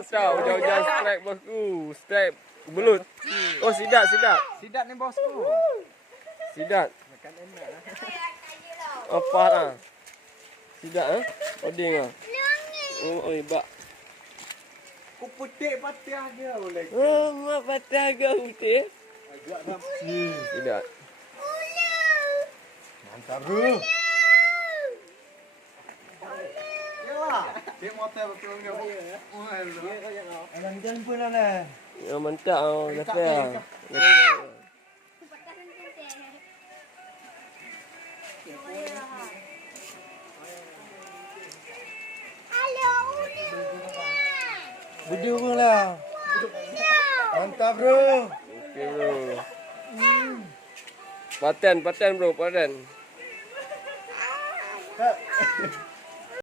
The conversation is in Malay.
mantap. Hujan-hujan strike bosku. Strike belut. Oh, sidat. Sidat ni bosku. Sidat. Makan enak lah. Apa ah? Sidat ah? Oding ah. Oh, bak. Ku petik patah dia boleh. Oh, mak patah ke putih? Agak dah. Sidat. Mantap bro. Yalah. Dia motor betul enggak bu? Jangan pun lah. Ya mantap ah, kata. Duduk pun lah. Mantap bro. Okey bro. Paten bro, paten.